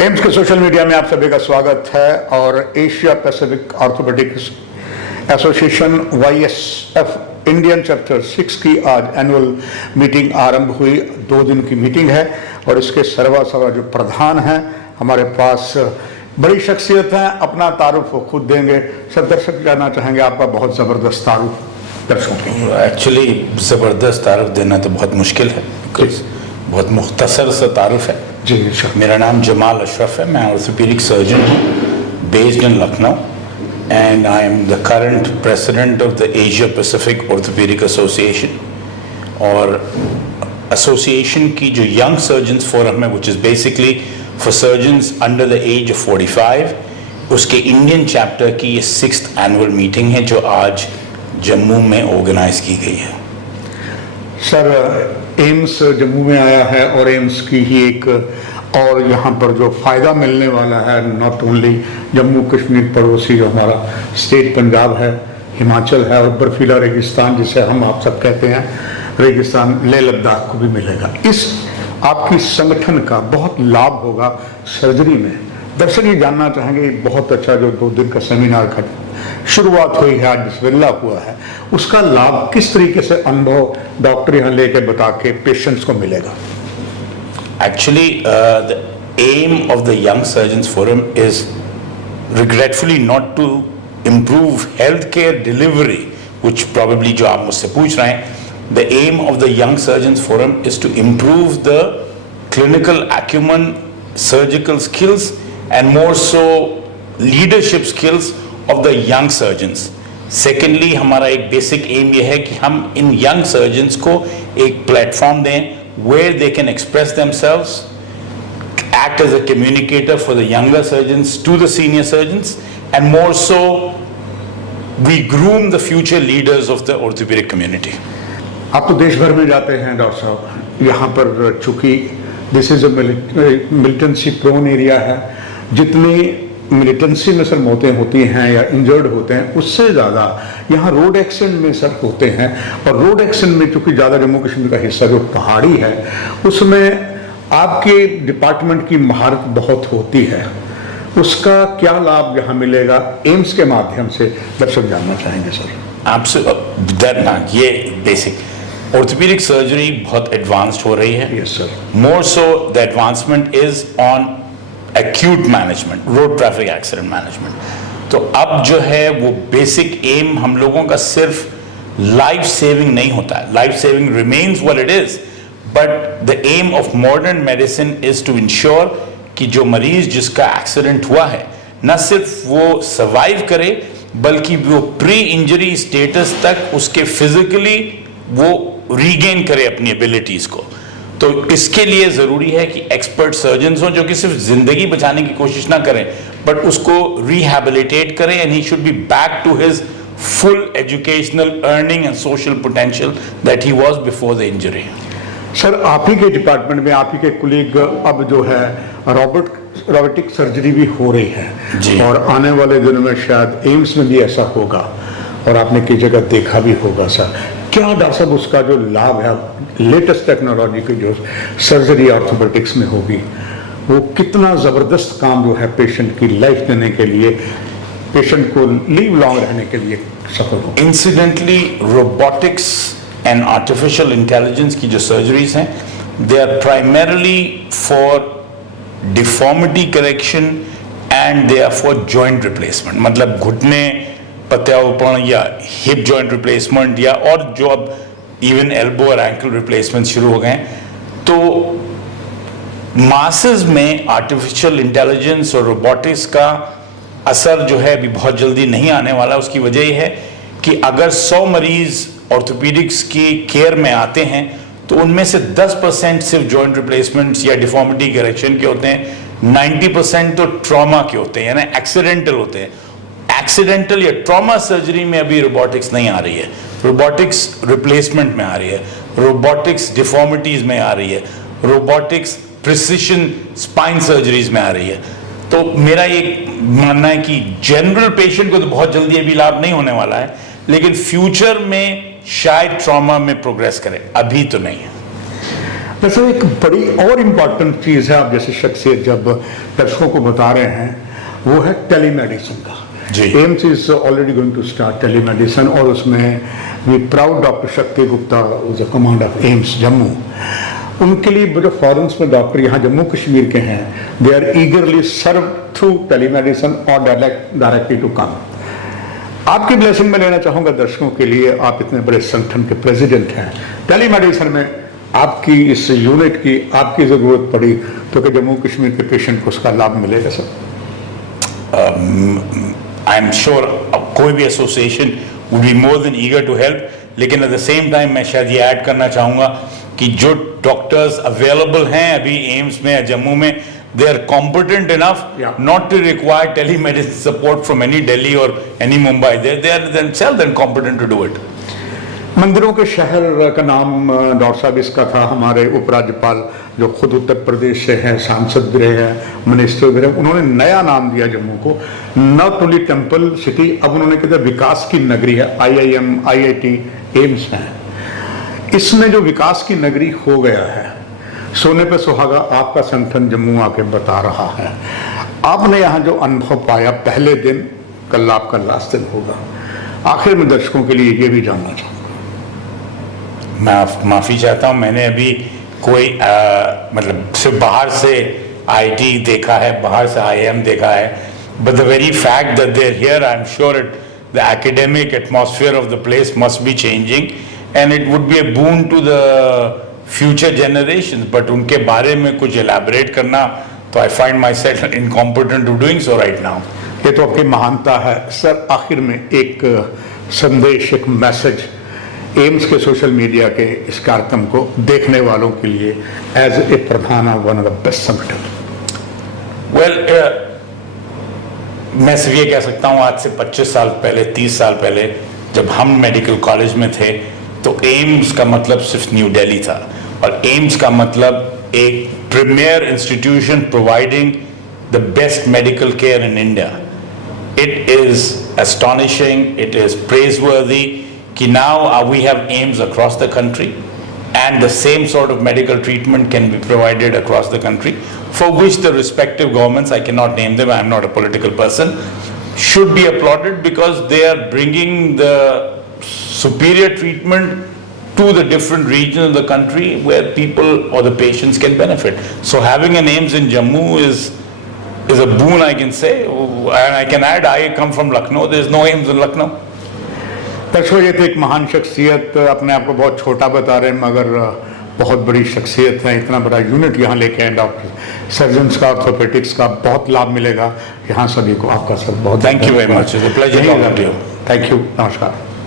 AIIMS के social media में आप सभी का स्वागत है। और Asia Pacific orthopaedics association YSF Indian chapter 6 की आज एनुअल मीटिंग आरंभ हुई। 2 दिन की मीटिंग है और इसके सर्वा जो प्रधान हैं हमारे पास बड़ी शख्सियत हैं। अपना तारुफ वो खुद देंगे। सब दर्शक जानना चाहेंगे आपका बहुत ज़बरदस्त तारुफ दर्शकों। एक्चुअली ज़बरदस्त तारुफ देना तो बहुत मुश्किल है, बहुत मुख्तसर सा तारुफ है। जी सर। मेरा नाम जमाल अशरफ है, मैं ऑर्थोपेडिक सर्जन हूँ based in Lucknow and I am the current president of the Asia Pacific orthopaedic association. और एसोसिएशन की जो यंग सर्जन्स फोरम है which is basically for surgeons under the age of 45, उसके इंडियन चैप्टर की ये 6th annual meeting है जो आज जम्मू में ऑर्गेनाइज की गई है। सर, एम्स जम्मू में आया है और एम्स की ही एक और यहाँ पर जो फ़ायदा मिलने वाला है, नॉट ओनली जम्मू कश्मीर पड़ोसी जो हमारा स्टेट पंजाब है, हिमाचल है और बर्फीला रेगिस्तान जिसे हम आप सब कहते हैं रेगिस्तान, लेह लद्दाख को भी मिलेगा। इस आपकी संगठन का बहुत लाभ होगा सर्जरी में। दर्शक ये जानना चाहेंगे, बहुत अच्छा जो 2 दिन का सेमिनार का शुरुआत हुई है, आज बिस्मिल्लाह हुआ है, उसका लाभ किस तरीके से अनुभव डॉक्टर यहाँ लेके बता के पेशेंट्स को मिलेगा? Actually, the aim of the Young Surgeons Forum is regretfully not to improve healthcare delivery, which probably जो आप मुझसे पूछ रहे हैं. The aim of the Young Surgeons Forum is to improve the clinical acumen, surgical skills, and more so leadership skills of the young surgeons. Secondly, हमारा एक basic aim ये है कि हम इन young surgeons को एक platform दें where they can express themselves, act as a communicator for the younger surgeons to the senior surgeons, and more so we groom the future leaders of the orthopedic community. आप तो देश भर में जाते हैं डॉक्टर साहब, यहाँ पर चूंकि this is a militancy prone area है, जितनी मिलिटेंसी में सर मौतें होती हैं या इंजर्ड होते हैं उससे ज़्यादा यहाँ रोड एक्सीडेंट में सर होते हैं। और रोड एक्सीडेंट में चूंकि ज़्यादा जम्मू कश्मीर का हिस्सा जो पहाड़ी है उसमें आपके डिपार्टमेंट की महारत बहुत होती है। उसका क्या लाभ यहाँ मिलेगा एम्स के माध्यम से, दर्शक जानना चाहेंगे सर। आपसे ये बेसिक ऑर्थोपेडिक सर्जरी बहुत एडवांस्ड हो रही है। Yes sir. More so the advancement is on acute management, road traffic accident management. तो अब जो है वो बेसिक एम हम लोगों का सिर्फ लाइफ सेविंग नहीं होता है, life saving remains what it is, but the aim of modern medicine is to ensure कि जो मरीज जिसका एक्सीडेंट हुआ है न सिर्फ वो सर्वाइव करे बल्कि वो प्री इंजरी स्टेटस तक उसके फिजिकली वो रीगेन करे अपनी एबिलिटीज को। तो इसके लिए ज़रूरी है कि एक्सपर्ट सर्जन्स हों जो कि सिर्फ ज़िंदगी बचाने की कोशिश ना करें बट उसको रिहैबिलिटेट करें and he should be back to his full educational, earning and social potential that he was before the injury. Sir, आप ही के डिपार्टमेंट में आप ही के कुलीग अब जो है रोबोटिक सर्जरी भी हो रही है जी। और आने वाले दिनों में शायद एम्स में भी ऐसा होगा और आपने कई जगह देखा भी होगा। सर, क्या डॉक्टर साहब उसका जो लाभ है लेटेस्ट टेक्नोलॉजी की जो सर्जरी ऑर्थोपेडिक्स में होगी वो कितना ज़बरदस्त काम जो है पेशेंट की लाइफ देने के लिए, पेशेंट को लिव लॉन्ग रहने के लिए सफल हो। Incidentally robotics and artificial intelligence की जो सर्जरीज हैं they are primarily for deformity correction and they are for joint replacement. मतलब घुटने प्रत्यारोपण या हिप जॉइंट रिप्लेसमेंट या और जो अब इवन एल्बो और एंकल रिप्लेसमेंट शुरू हो गए। तो मासेस में आर्टिफिशियल इंटेलिजेंस और रोबोटिक्स का असर जो है अभी बहुत जल्दी नहीं आने वाला। उसकी वजह यह है कि अगर 100 मरीज ऑर्थोपेडिक्स की केयर में आते हैं तो उनमें से 10% सिर्फ जॉइंट रिप्लेसमेंट्स या डिफॉर्मिटी करेक्शन के होते हैं, 90% तो ट्रॉमा के होते हैं, यानी एक्सीडेंटल होते हैं। एक्सीडेंटल या ट्रॉमा सर्जरी में अभी रोबोटिक्स नहीं आ रही है, रोबोटिक्स रिप्लेसमेंट में आ रही है, रोबोटिक्स डिफॉर्मिटीज में आ रही है, रोबोटिक्स प्रिसिशन स्पाइन सर्जरीज में आ रही है। तो मेरा ये मानना है कि जनरल पेशेंट को तो बहुत जल्दी अभी लाभ नहीं होने वाला है, लेकिन फ्यूचर में शायद ट्रॉमा में प्रोग्रेस करे, अभी तो नहीं है। वैसे एक बड़ी और इम्पॉर्टेंट चीज़ है, आप जैसे शख्सियत जब दर्शकों को बता रहे हैं, वो है टेलीमेडिसिन का। जी। AIIMS is already going to start telemedicine, और उसमें we proud doctor Shakti Gupta the command of AIIMS Jammu. उनके लिए जो फॉरेन्स में डॉक्टर यहाँ जम्मू कश्मीर के हैं, they are eagerly serve through telemedicine और डायरेक्टली टू कम। आपकी ब्लेसिंग में लेना चाहूँगा दर्शकों के लिए, आप इतने बड़े संगठन के प्रेसिडेंट हैं, टेलीमेडिसिन में आपकी इस यूनिट की आपकी ज़रूरत पड़ी तो कि जम्मू कश्मीर के पेशेंट को उसका लाभ मिलेगा सर? आई एम श्योर कोई भी association would be more than eager to help, लेकिन एट द सेम टाइम मैं शायद ये ऐड करना चाहूँगा कि जो डॉक्टर्स अवेलेबल हैं अभी एम्स में या जम्मू में, they are competent enough Yeah. not to require telemedicine support from any Delhi or any Mumbai. They are themselves then competent to do it. मंदिरों के शहर का नाम डॉक्टर साहब इसका था। हमारे उपराज्यपाल जो खुद उत्तर प्रदेश से हैं, सांसद भी रहे हैं, मिनिस्टर भी रहे, उन्होंने नया नाम दिया जम्मू को, नॉट ओनली टेम्पल सिटी, अब उन्होंने कहते विकास की नगरी है। IIM, IIT, एम्स है, इसमें जो विकास की नगरी हो गया है, सोने पे सुहागा आपका संगठन जम्मू आके बता रहा है। आपने यहाँ जो अनुभव पाया पहले दिन, कल आपका लास्ट दिन होगा। आखिर में दर्शकों के लिए ये भी जानना चाहूँगा। मैं माफ़ी चाहता हूँ, मैंने अभी कोई मतलब सिर्फ बाहर से IT देखा है, बाहर से IIM देखा है, but the very fact that they are here, I am sure it the academic atmosphere of the place must be changing and it would be a boon to the future generation, but उनके बारे में कुछ elaborate करना तो I find myself incompetent to doing so right now. ये तो आपकी महानता है सर। आखिर में एक संदेश, एक मैसेज एम्स के सोशल मीडिया के इस कार्यक्रम को देखने वालों के लिए एज ए प्रधान वन ऑफ द बेस्ट संगठन। वेल मैं सिर्फ ये कह सकता हूँ, आज से 25 साल पहले, 30 साल पहले जब हम मेडिकल कॉलेज में थे तो एम्स का मतलब सिर्फ न्यू दिल्ली था, और एम्स का मतलब एक premier institution providing the best medical care in India. It is astonishing, it is praiseworthy कि now we have AIIMS across the country and the same sort of medical treatment can be provided across the country, for which the respective governments, I cannot name them, I am not a political person, should be applauded because they are bringing the superior treatment to the different regions of the country where people or the patients can benefit. So having an AIIMS in Jammu is a boon, I can say, and I can add, I come from Lucknow, there is no AIIMS in Lucknow. दर्शकों, ये तो एक महान शख्सियत, अपने आप को बहुत छोटा बता रहे हैं मगर बहुत बड़ी शख्सियत है। इतना बड़ा यूनिट यहाँ लेके आए, डॉक्टर सर्जन्स का, ऑर्थोपेडिक्स का बहुत लाभ मिलेगा यहाँ सभी को। आपका सर बहुत thank you very much, it's a pleasure talking to you. Thank you, नमस्कार।